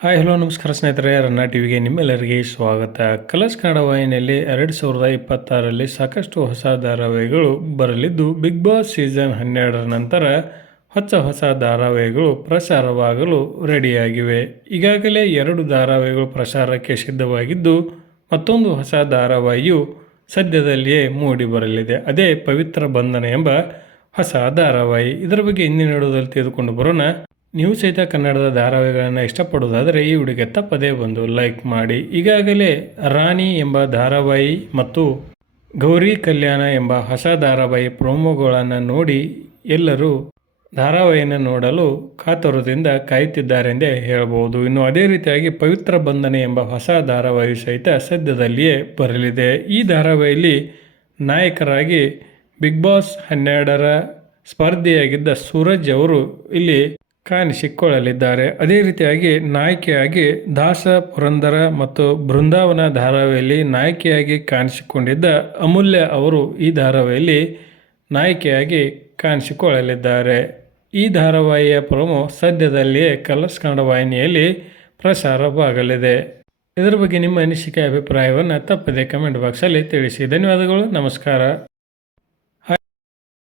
Hi hello ನಮಸ್ಕಾರ ಸ್ನೇಹಿತರೆ, ರನ್ನ ಟಿವಿಗೆ ನಿಮ್ಮೆಲ್ಲರಿಗೆ ಸ್ವಾಗತ. ಕಲರ್ಸ್ ಕನ್ನಡ ವಾಹಿನಿಯಲ್ಲಿ 2026ರಲ್ಲಿ ಸಾಕಷ್ಟು ಹೊಸ ಧಾರಾವಾಹಿಗಳು ಬರಲಿದ್ದು, ಬಿಗ್ ಬಾಸ್ ಸೀಸನ್ 12ರ ನಂತರ ಹೊಸ ಧಾರಾವಾಹಿಗಳು ಪ್ರಸಾರವಾಗಲು ರೆಡಿಯಾಗಿವೆ. ಈಗಾಗಲೇ 2 ಧಾರಾವಾಹಿಗಳು ಪ್ರಸಾರಕ್ಕೆ ಸಿದ್ಧವಾಗಿದ್ದು, ಮತ್ತೊಂದು ಹೊಸ ಧಾರಾವಾಹಿಯು ಸದ್ಯದಲ್ಲಿಯೇ ಮೂಡಿ ಬರಲಿದೆ. ಅದೇ ಪವಿತ್ರ ಬಂಧನ ಎಂಬ ಹೊಸ ಧಾರಾವಾಹಿ. ಇದರ ಬಗ್ಗೆ ಇಂದಿನ ವಿಡಿಯೋದಲ್ಲಿ ತೆಗೆದುಕೊಂಡು ಬರೋಣ. ನೀವು ಸಹಿತ ಕನ್ನಡದ ಧಾರಾವಾಹಿಗಳನ್ನು ಇಷ್ಟಪಡೋದಾದರೆ ಈ ವಿಡಿಯೋಗೆ ತಪ್ಪದೇ ಬಂದು ಲೈಕ್ ಮಾಡಿ. ಈಗಾಗಲೇ ರಾಣಿ ಎಂಬ ಧಾರಾವಾಹಿ ಮತ್ತು ಗೌರಿ ಕಲ್ಯಾಣ ಎಂಬ ಹೊಸ ಧಾರಾವಾಹಿ ಪ್ರೋಮೋಗಳನ್ನು ನೋಡಿ ಎಲ್ಲರೂ ಧಾರಾವಾಹಿಯನ್ನು ನೋಡಲು ಕಾತುರದಿಂದ ಕಾಯುತ್ತಿದ್ದಾರೆಂದೇ ಹೇಳಬಹುದು. ಇನ್ನು ಅದೇ ರೀತಿಯಾಗಿ ಪವಿತ್ರ ಬಂಧನ ಎಂಬ ಹೊಸ ಧಾರಾವಾಹಿ ಸಹಿತ ಸದ್ಯದಲ್ಲಿಯೇ ಬರಲಿದೆ. ಈ ಧಾರಾವಾಹಿಯಲ್ಲಿ ನಾಯಕರಾಗಿ ಬಿಗ್ ಬಾಸ್ 12ರ ಸ್ಪರ್ಧಿಯಾಗಿದ್ದ ಸೂರಜ್ ಅವರು ಇಲ್ಲಿ ಕಾಣಿಸಿಕೊಳ್ಳಲಿದ್ದಾರೆ. ಅದೇ ರೀತಿಯಾಗಿ ನಾಯಕಿಯಾಗಿ ದಾಸ ಪುರಂದರ ಮತ್ತು ಬೃಂದಾವನ ಧಾರಾವಾಹಿಯಲ್ಲಿ ನಾಯಕಿಯಾಗಿ ಕಾಣಿಸಿಕೊಂಡಿದ್ದ ಅಮೂಲ್ಯ ಅವರು ಈ ಧಾರಾವಾಹಿಯಲ್ಲಿ ನಾಯಕಿಯಾಗಿ ಕಾಣಿಸಿಕೊಳ್ಳಲಿದ್ದಾರೆ. ಈ ಧಾರಾವಾಹಿಯ ಪ್ರೊಮೋ ಸದ್ಯದಲ್ಲಿಯೇ ಕಲರ್ಸ್ ಕನ್ನಡ ವಾಹಿನಿಯಲ್ಲಿ ಪ್ರಸಾರವಾಗಲಿದೆ. ಇದರ ಬಗ್ಗೆ ನಿಮ್ಮ ಅನಿಸಿಕೆ ಅಭಿಪ್ರಾಯವನ್ನು ತಪ್ಪದೆ ಕಮೆಂಟ್ ಬಾಕ್ಸಲ್ಲಿ ತಿಳಿಸಿ. ಧನ್ಯವಾದಗಳು. ನಮಸ್ಕಾರ.